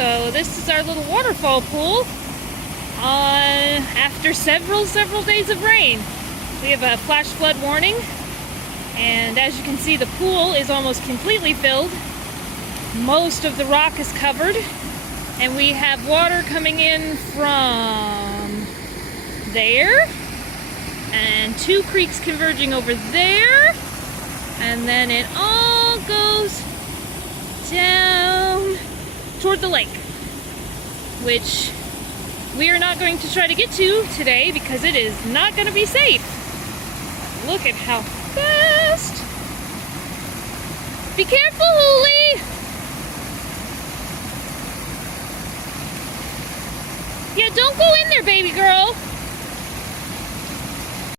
So this is our little waterfall pool. After several days of rain, we have a flash flood warning, and as you can see, the pool is almost completely filled. Most of the rock is covered, and we have water coming in from there, and two creeks converging over there, and then it all goes down toward the lake, which we are not going to try to get to today because it is not going to be safe. Look at how fast. Be careful, Huli. Yeah, don't go in there, baby girl.